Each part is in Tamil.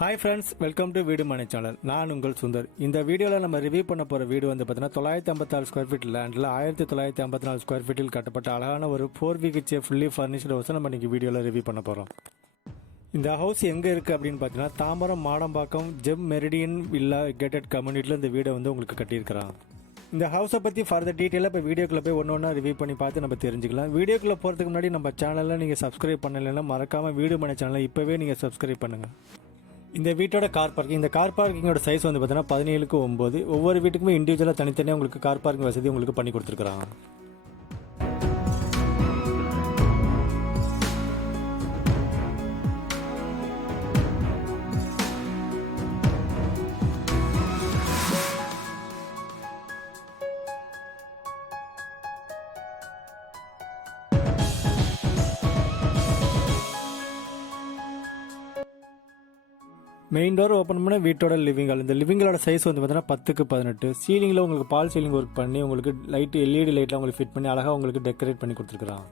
ஹாய் ஃப்ரெண்ட்ஸ், வெல்கம் டு வீடு மனை சேனல். நான் உங்கள் சுந்தர். இந்த வீடியோவில் நம்ம ரிவ்யூ பண்ண போகிற வீடு வந்து பார்த்தீங்கன்னா 956 ஸ்கொயர் ஃபீட் லேண்டில் 1954 ஸ்கொயர் ஃபீட்டில் கட்டப்பட்ட அழகான ஒரு 4BHK ஃபுல்லி ஃபர்னிஷ்டு ஹவுஸை நம்ம இன்றைக்கி வீடியோவில் ரிவ்யூ பண்ண போகிறோம். இந்த ஹவுஸ் எங்கே இருக்குது அப்படின்னு பார்த்தீங்கன்னா Tambaram Madambakkam GeM meridian villa gated கம்யூனிட்டியில் இந்த வீடை வந்து உங்களுக்கு கட்டியிருக்கிறான். இந்த ஹவுஸை பற்றி ஃபர்தர் டீட்டெயிலாக இப்போ வீடியோக்குள்ளே போய் ஒன்று ஒன்றா ரிவ்யூ பண்ணி பார்த்து நம்ம தெரிஞ்சுக்கலாம். வீடியோக்குள்ளே போகிறதுக்கு முன்னாடி நம்ம சேனலில் நீங்கள் சப்ஸ்கிரைப் பண்ணலைன்னா மறக்காமல் வீடு மனை சேனலை இப்போவே நீங்கள் சப்ஸ்கிரைப் பண்ணுங்கள். இந்த வீட்டோட கார் பார்க்கிங், இந்த கார் பார்க்கிங்கோட சைஸ் வந்து பார்த்தீங்கன்னா 17:9. ஒவ்வொரு வீட்டுக்குமே இண்டிவிஜுவலாக தனித்தனியாக உங்களுக்கு கார் பார்க்கிங் வசதி உங்களுக்கு பண்ணி கொடுத்துருக்குறாங்க. மெயின் டோர் ஓப்பன் பண்ண வீட்டோட லிவிங் ஹால். இந்த லிவிங் ஹாலோட சைஸ் வந்து பார்த்தீங்கன்னா 10:18. சீலிங்கில் உங்களுக்கு பால் சீலிங் ஒர்க் பண்ணி உங்களுக்கு லைட் LED லைட்லாம் உங்களுக்கு ஃபிட் பண்ணி அழகாக உங்களுக்கு டெக்கரேட் பண்ணி கொடுத்துருக்குறாங்க.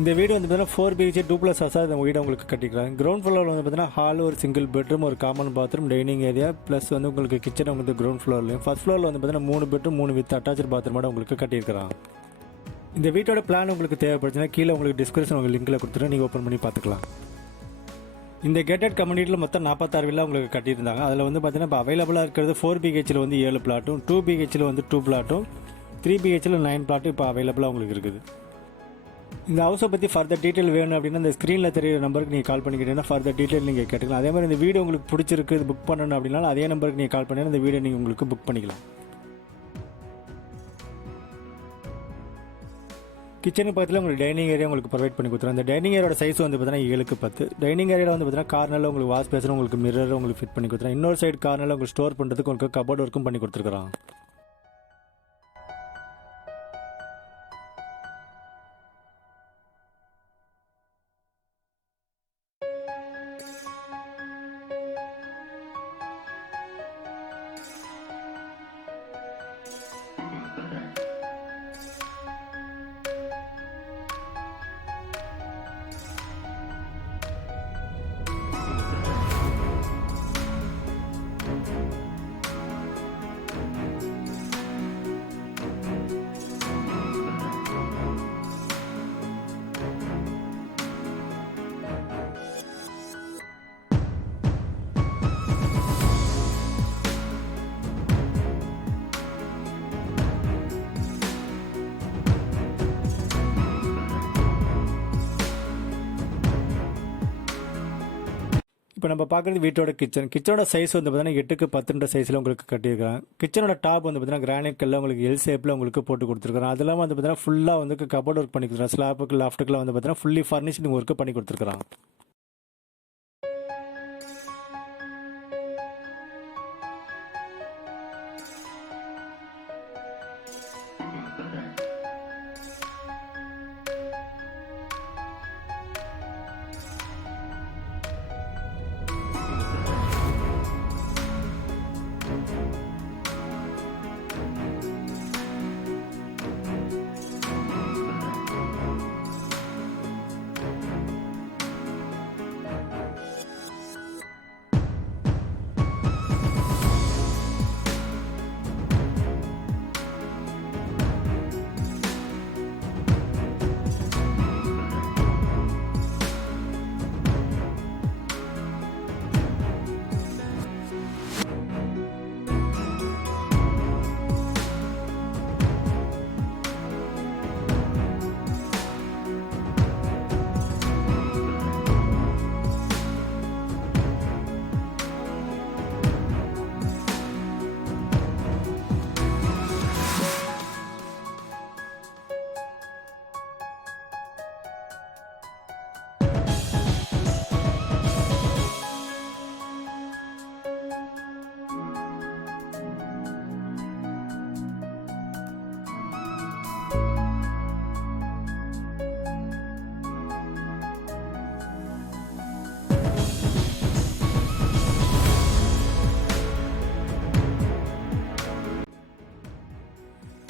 இந்த வீடு வந்து பார்த்தீங்கன்னா 4BHK 2+ ஹவுஸாக இந்த வீடு உங்களுக்கு கட்டிக்கிறாங்க. கிரவுண்ட் ஃப்ளோரில் வந்து பார்த்தீங்கன்னா ஹால், ஒரு சிங்கிள் பெட்ரூம், ஒரு common bathroom, dining area plus வந்து உங்களுக்கு கிச்சன் வந்து கிரவுண்ட் ஃப்ளோர்லையும், ஃபர்ஸ்ட் ஃப்ளோரில் வந்து பார்த்தீங்கன்னா 3 பெட்ரூம் 3 வித் அட்டாச்சு பாத்ரூமோட உங்களுக்கு கட்டியிருக்கிறாங்க. இந்த வீட்டோட பிளான் உங்களுக்கு தேவைப்படுச்சுன்னா கீழே உங்களுக்கு டிஸ்கிரிப்ஷன் உங்களுக்கு லிங்கில் கொடுத்துட்டு நீங்கள் ஓப்பன் பண்ணி பார்த்துக்கலாம். இந்த கேட்டட் கம்யூனிட்டியில் மொத்தம் 46 வில்லா உங்களுக்கு கட்டியிருந்தாங்க. அதில் வந்து பார்த்தீங்கன்னா இப்போ அவைலபிளாக இருக்கிறது 4BHK வந்து 7 பிளாட்டும், 2BHK வந்து 2 பிளாட்டும், 3BHK 9 பிளாட்டும் இப்போ அவைலபிளாக உங்களுக்கு இருக்குது. இந்த ஹவுஸை பற்றி ஃபர்தர் டீட்டெயில் வேணும் அப்படின்னா இந்த ஸ்க்ரீனில் தெரியிற நம்பருக்கு நீங்கள் கால் பண்ணிக்கிட்டீங்கன்னா ஃபர்தர் டீட்டெயில் நீங்கள் கேட்டுக்கலாம். அதே மாதிரி இந்த வீடியோ உங்களுக்கு பிடிச்சிருக்கு, இது புக் பண்ணணும் அப்படின்னா அதே நம்பருக்கு நீங்கள் கால் பண்ணி இந்த வீடியோ நீங்கள் உங்களுக்கு புக் பண்ணிக்கலாம். கிச்சனுக்கு பக்கத்தில் உங்களுக்கு டைனிங் ஏரியா உங்களுக்கு ப்ரொவைட் பண்ணி கொடுத்துருவோம். அந்த டைனிங் ஏரியோட சைஸ் வந்து பார்த்தீங்கன்னா 7:10. டைனிங் ஏரியாவில் வந்து பார்த்தீங்கன்னா கார்னரில் உங்களுக்கு வாஷ் பேசன், உங்களுக்கு மிரர் உங்களுக்கு ஃபிட் பண்ணி கொடுத்துருவோம். இன்னொரு சைடு கார்னரில் உங்களுக்கு ஸ்டோர் பண்ணுறதுக்கு உங்களுக்கு கபோர்ட் ஒர்க்கும் பண்ணி கொடுத்துருக்குறோம். இப்போ நம்ம பார்க்குறது வீட்டோட கிச்சனோட சைஸ் வந்து பார்த்தீங்கன்னா 8:10 சைஸில் உங்களுக்கு கட்டியிருக்காங்க. கிச்சனோட டாப் வந்து பார்த்தீங்கன்னா கிரானைட் கல்ல உங்களுக்கு எல் ஷேப்பில் உங்களுக்கு போட்டு கொடுத்துருக்காங்க. அது இல்லாமல் வந்து பார்த்தீங்கன்னா ஃபுல்லாக வந்து கபோர்ட் ஒர்க் பண்ணி கொடுத்துருக்காங்க. ஸ்லாப்புக்கு லாஃப்ட்டுக்குலாம் வந்து பார்த்தீங்கன்னா ஃபுல்லி ஃபர்னிஷிங் ஒர்க்கு பண்ணி கொடுத்துருக்காங்க.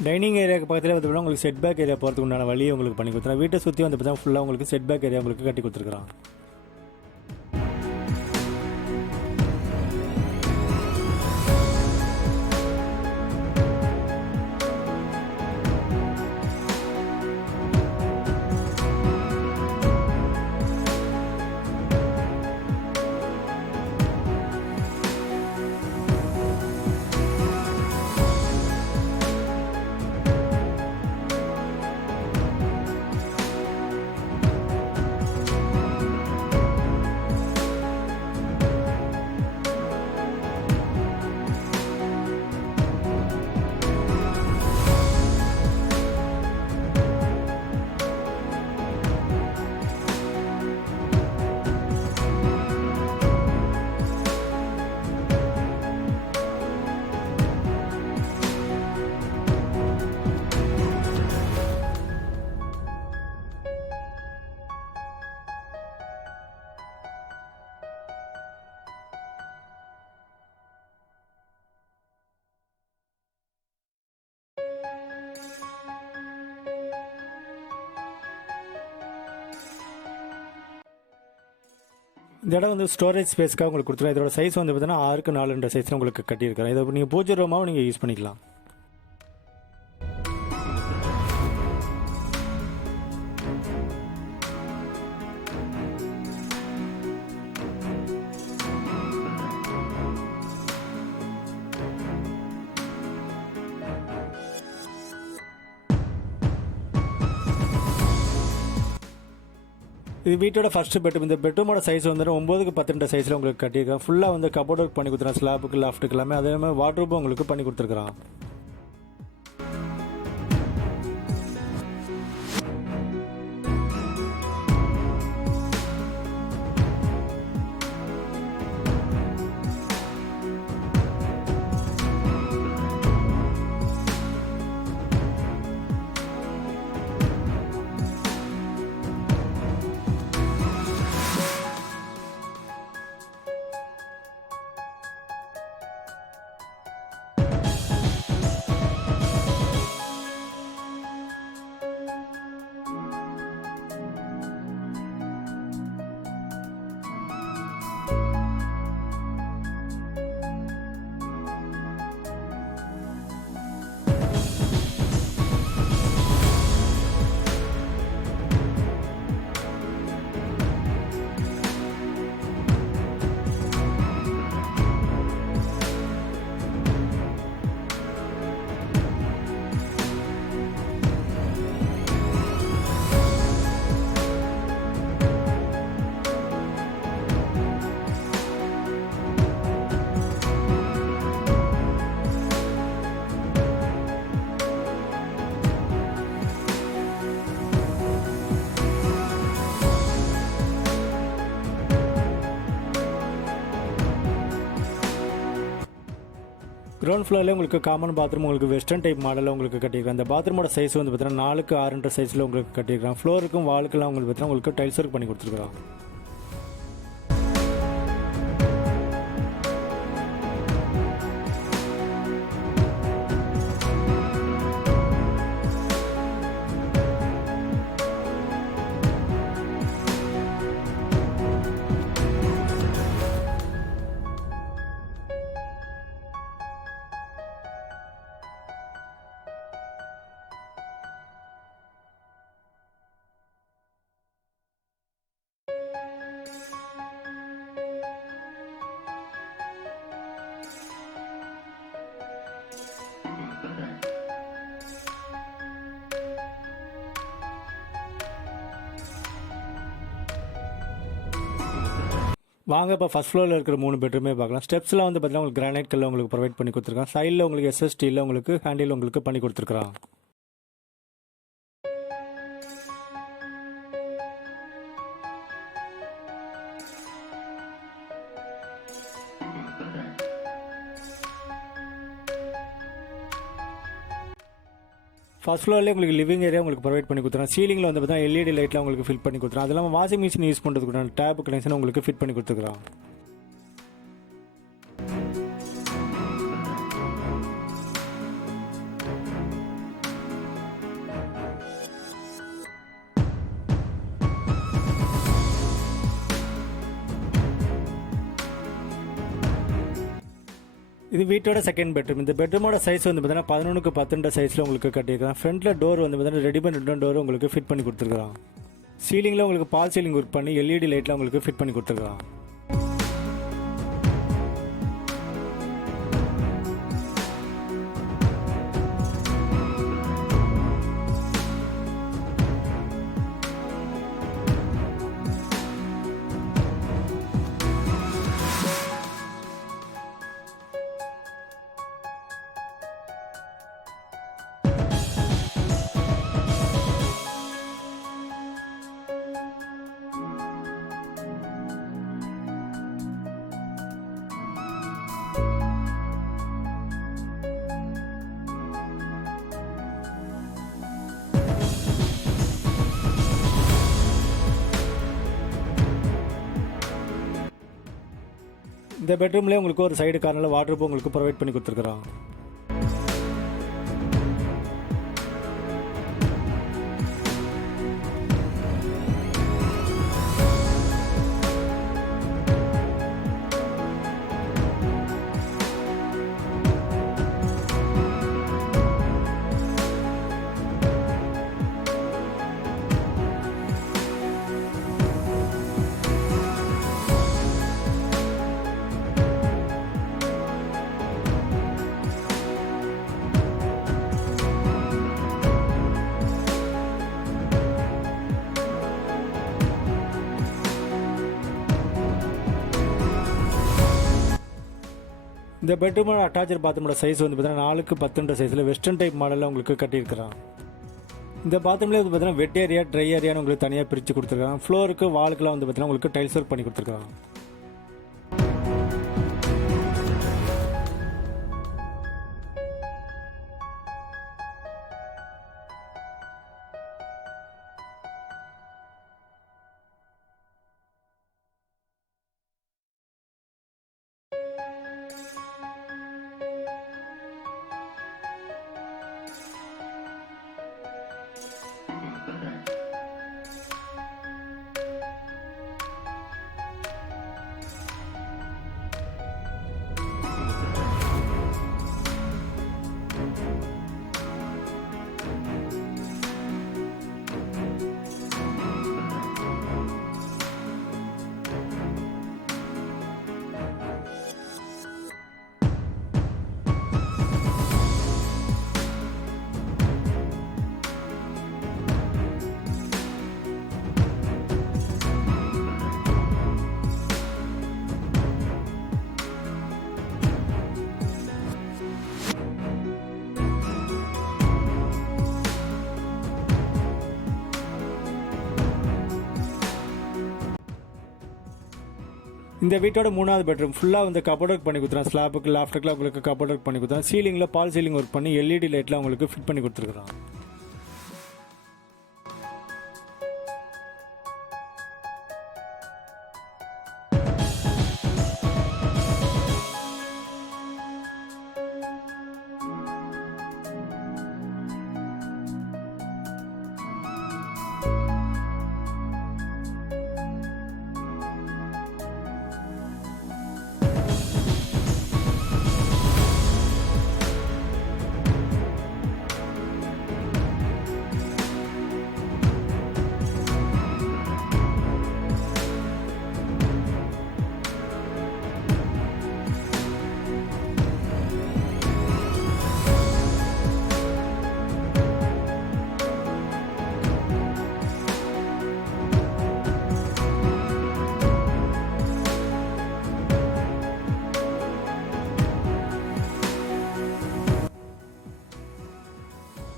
டைனிங் ஏரியாவுக்கு பக்கத்தில் வந்து பார்த்தீங்கன்னா உங்களுக்கு செட் பேக் ஏரியா போகிறதுக்கு உண்டான வழியை உங்களுக்கு பண்ணி கொடுத்துருவோம். வீட்டை சுற்றி வந்து பார்த்தீங்கன்னா ஃபுல்லாக உங்களுக்கு செட் பேக் ஏரியா உங்களுக்கு கட்டி கொடுத்துருக்குறோம். இந்த இடம் வந்து ஸ்டோரேஜ் ஸ்பேஸ்க்காக உங்களுக்கு கொடுத்துருவோம். இதோட சைஸ் வந்து பார்த்தீங்கன்னா 6x4 சைஸில் உங்களுக்கு கட்டியிருக்கிறேன். இதை நீங்கள் பூஜை ரூமாவும் நீங்கள் யூஸ் பண்ணிக்கலாம். இது வீட்டோட ஃபர்ஸ்ட் பெட்ரூம். இந்த பெட்ரூமோட சைஸ் வந்து 9x10 சைஸில் உங்களுக்கு கட்டியிருக்கேன். ஃபுல்லாக வந்து கபோர்ட் ஒர்க் பண்ணி கொடுத்துருக்கேன். ஸ்லாப்புக்கு லாஃப்ட்டுக்கு எல்லாமே அதே மாதிரி வார்ட்ரோப்பும் உங்களுக்கு பண்ணி கொடுத்துருக்குறான். கிரவுண்ட் ஃப்ளோரில் உங்களுக்கு காமன் பாத்ரூம் உங்களுக்கு வெஸ்டர்ன் டைப் மாடலில் உங்களுக்கு கட்டியிருக்கேன். அந்த பாத்ரூமோட சைஸ் வந்து பார்த்தீங்கன்னா 4x6 சைஸில் உங்களுக்கு கட்டியிருக்கேன். ஃப்ளோருக்கும் வாலுக்கெல்லாம் உங்களுக்கு பார்த்தீங்கன்னா உங்களுக்கு டைல்ஸ் ஒர்க் பண்ணி கொடுத்துருக்குறோம். வாங்க இப்போ ஃபர்ஸ்ட் ஃப்ளோரில் இருக்கிற 3 பெட்ரூமே பார்க்கலாம். ஸ்டெப்ஸ்லாம் வந்து பார்த்தீங்கன்னா உங்களுக்கு கிரானைட் கல்ல உங்களுக்கு ப்ரொவைட் பண்ணி கொடுத்துருக்கான். சைடில் உங்களுக்கு எஸ்எஸ்டியில் உங்களுக்கு ஹேண்டில் உங்களுக்கு பண்ணி கொடுத்துருக்கான். ஃபர்ஸ்ட் ஃப்ளோர்லேயே உங்களுக்கு லிவிங் ஏரியா உங்களுக்கு ப்ரொவைட் பண்ணி கொடுத்துருவோம். சீலிங்கில் வந்து பார்த்தீங்கன்னா எல்இடி லைட்லாம் உங்களுக்கு ஃபிட் பண்ணி கொடுத்துருவோம். அது இல்லாமல் வாஷிங் மிஷின் யூஸ் பண்ணுறதுக்கு டேப் கனெக்ஷன் உங்களுக்கு ஃபிட் பண்ணி கொடுத்துருக்குறோம். இது வீட்டோட செகண்ட் பெட்ரூம். இந்த பெட்ரூமோட சைஸ் வந்து பார்த்தீங்கன்னா 11க்கு 10 சைஸில் உங்களுக்கு கட்டியிருக்கலாம். ஃப்ரண்ட்டில் டோர் வந்து பார்த்தீங்கன்னா ரெடிமேட் ரிட்டன் டோர் உங்களுக்கு ஃபிட் பண்ணி கொடுத்துருக்கான். சீலிங்கில் உங்களுக்கு பால் சீலிங் ஒர்க் பண்ணி எல்இடி லைட்டில் உங்களுக்கு ஃபிட் பண்ணி கொடுத்துருக்கான். இந்த பெட்ரூம்லேயே உங்களுக்கு ஒரு சைடு கார்னரில் வார்ட்ரோப் உங்களுக்கு ப்ரொவைட் பண்ணி கொடுத்துருக்குறோம். இந்த பெட்ரூமோட அட்டாச்சர் பாத்ரூமோட சைஸ் வந்து பார்த்தீங்கன்னா 4க்கு 10 சைஸில் வெஸ்டர்ன் டைப் மாடலில் உங்களுக்கு கட்டியிருக்கிறான். இந்த பாத்ரூம்லேயே வந்து பார்த்தீங்கன்னா வெட் ஏரியா ட்ரை ஏரியான்னு உங்களுக்கு தனியாக பிரித்து கொடுத்துருக்காங்க. ஃப்ளோருக்கு வாலுக்குலாம் வந்து பார்த்தீங்கன்னா உங்களுக்கு டைல்ஸ் ஒர்க் பண்ணி கொடுத்துருக்காங்க. இந்த வீட்டோட 3வது பெட்ரூம் ஃபுல்லாக வந்து கபோர்ட் ஒர்க் பண்ணி கொடுத்துருவோம். ஸ்லாப்புக்கு லாஃப்ட்டுக்குலாம் உங்களுக்கு கபோர்ட் ஒர்க் பண்ணி கொடுத்துருவோம். சீலிங்கில் பால் சீலிங் ஒர்க் பண்ணி எல்இடி லைட்லாம் உங்களுக்கு ஃபிட் பண்ணி கொடுத்துருக்குறோம்.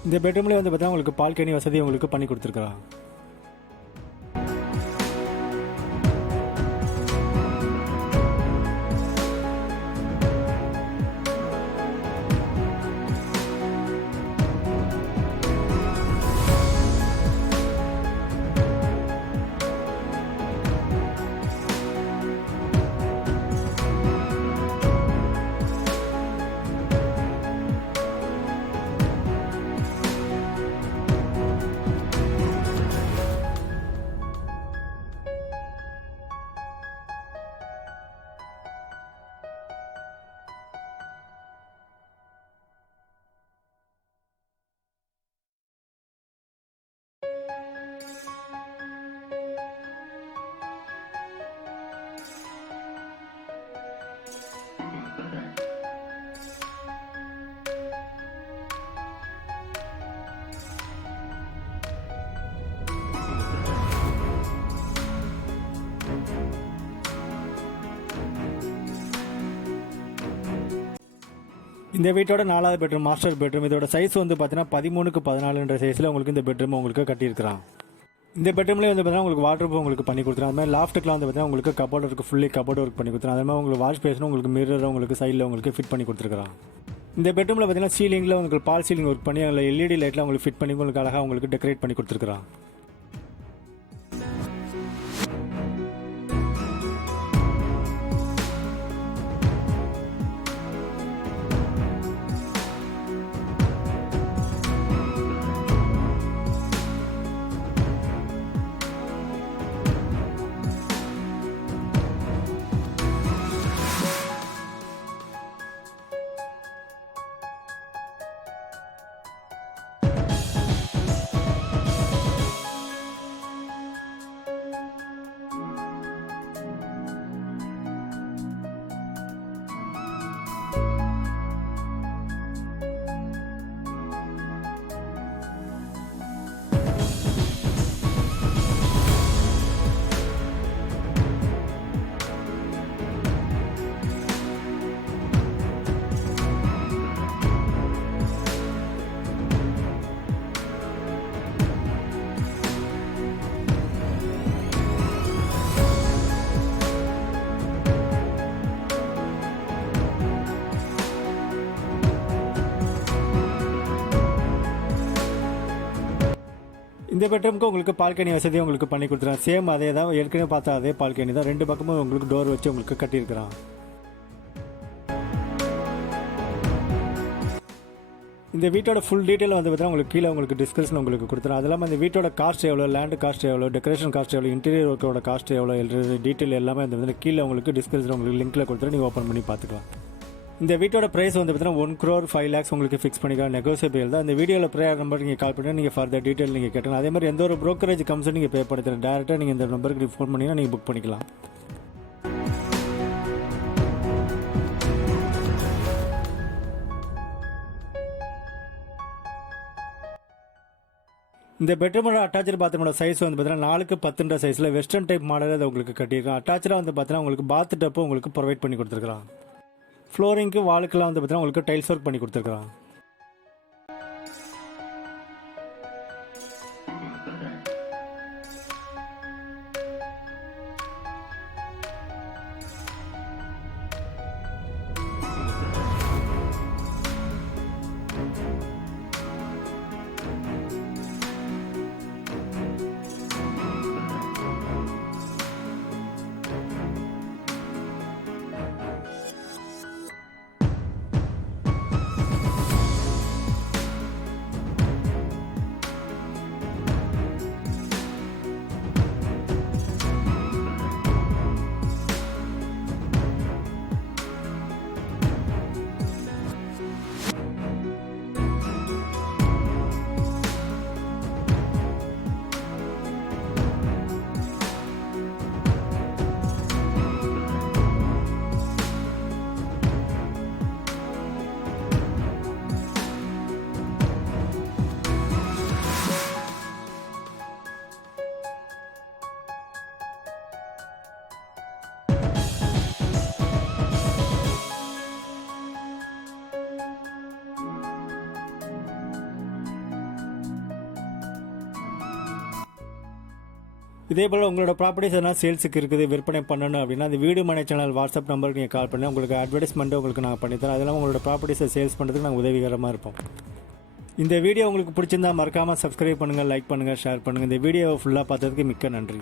இந்த பெட்ரூம்லேயே வந்து பார்த்தீங்கன்னா உங்களுக்கு பால்கனி வசதி உங்களுக்கு பண்ணி கொடுத்துருக்குறாங்க. இந்த வீட்டோட 4வது பெட்ரூம் மாஸ்டர் பெட்ரூம். இதோட சைஸ் வந்து பார்த்தீங்கன்னா 13க்கு 14 சைஸில் உங்களுக்கு இந்த பெட்ரூம் உங்களுக்கு கட்டியிருக்கிறான். இந்த பெட்ரூம்லேயே வந்து பார்த்தீங்கன்னா உங்களுக்கு வாட்ரூப் உங்களுக்கு பண்ணி கொடுத்துரும். அது மாதிரி லாஃப்ட்டுக்குலாம் வந்து பார்த்தீங்கன்னா உங்களுக்கு cupboard work fully cupboard work பண்ணி கொடுத்துரும். அது மாதிரி உங்களுக்கு வாஷ் பேஷனும் உங்களுக்கு மிரர் உங்களுக்கு சைடில் உங்களுக்கு ஃபிட் பண்ணி கொடுத்துருக்கான். இந்த பெட்ரூமில் பார்த்தீங்கன்னா சீலிங்கில் உங்களுக்கு பால் சீலிங் ஒர்க் பண்ணி அதில் எல்இடி லைட்டில் உங்களுக்கு ஃபிட் பண்ணி உங்களுக்கு அழகாக உங்களுக்கு டெக்கரேட் பண்ணி கொடுத்துருக்கான். இந்த பெட்ரூமுக்கு உங்களுக்கு பால்கனி வசதி உங்களுக்கு பண்ணி கொடுத்துருக்கான். சேம் அதே தான், ஏற்கனவே பார்த்தா அதே பால்கனி தான். 2 பக்கமும் உங்களுக்கு டோர் வச்சு உங்களுக்கு கட்டியிருக்கிறான். இந்த வீட்டோட ஃபுல் டீட்டெயில் வந்து பார்த்தீங்கன்னா உங்களுக்கு கீழே உங்களுக்கு டிஸ்கிரிப்ஷன் உங்களுக்கு கொடுத்துரும். அது இல்லாமல் இந்த வீட்டோட காஸ்ட் எவ்வளோ, லேண்டு காஸ்ட் எவ்வளோ, டெக்கரேஷன் காஸ்ட் எவ்வளோ, இன்டீரியர் ஒர்க்கோட காஸ்ட் எவ்வளோ, டீட்டெயில் எல்லாமே வந்து கீழே உங்களுக்கு டிஸ்கிரிப்ஷன் உங்களுக்கு லிங்க்கில் கொடுத்துரு, நீங்கள் ஓப்பன் பண்ணி பார்த்துக்கலாம். இந்த வீட்டோட பிரைஸ் வந்து பார்த்தீங்கன்னா 1 crore 5 lakhs உங்களுக்கு ஃபிக்ஸ் பண்ணிக்கலாம். நெகோசியபிள் தான். இந்த வீடியோவில் ப்ரேயர் நம்பர் நீங்கள் கால் பண்ணி நீங்கள் ஃபர்தர் டீட்டெயில் நீங்கள் கேட்கலாம். அதே மாதிரி எந்த ஒரு ப்ரோக்கரேஜ் கம்ஸும் நீங்கள் பே பண்ணி தரேன். டேரெக்டாக நீங்கள் இந்த நம்பருக்கு ஃபோன் பண்ணிங்கன்னா நீங்கள் புக் பண்ணிக்கலாம். இந்த பெட்ரூமோட அட்டாச்சு பாத்ரூமோட சைஸ் வந்து பார்த்தீங்கன்னா 4க்கு 10 சைஸில் வெஸ்டர்ன் டைப் மாடலில் அதை உங்களுக்கு கட்டியிருக்கோம். அட்டாச்சாக வந்து பார்த்தீங்கன்னா உங்களுக்கு பாத் டப்பும் உங்களுக்கு ப்ரொவைட் பண்ணி கொடுத்துருக்கான். ஃப்ளோரிங்க்கு வாலுக்கெல்லாம் வந்து பார்த்தீங்கன்னா உங்களுக்கு டைல்ஸ் ஒர்க் பண்ணி கொடுத்துருக்கான். இதே போல் உங்களோட ப்ராப்பர்ட்டிஸ் எதனா சேல்ஸுக்கு இருக்குது, விற்பனை பண்ணணும் அப்படின்னா அந்த வீடு மனை சேனல் வாட்ஸ்அப் நம்பருக்கு நீங்கள் கால் பண்ணி உங்களுக்கு அட்வர்டைஸ்மெண்ட்டு உங்களுக்கு நாங்கள் பண்ணித்தரோம். அதெல்லாம் உங்களோட ப்ராப்பர்ட்டிஸை சேல்ஸ் பண்ணுறதுக்கு நாங்கள் உதவிகரமாக இருப்போம். இந்த வீடியோ உங்களுக்கு பிடிச்சிருந்தா மறக்காமல் சப்ஸ்கிரைப் பண்ணுங்கள், லைக் பண்ணுங்கள், ஷேர் பண்ணுங்கள். இந்த வீடியோவை ஃபுல்லாக பார்த்ததுக்கு மிக்க நன்றி.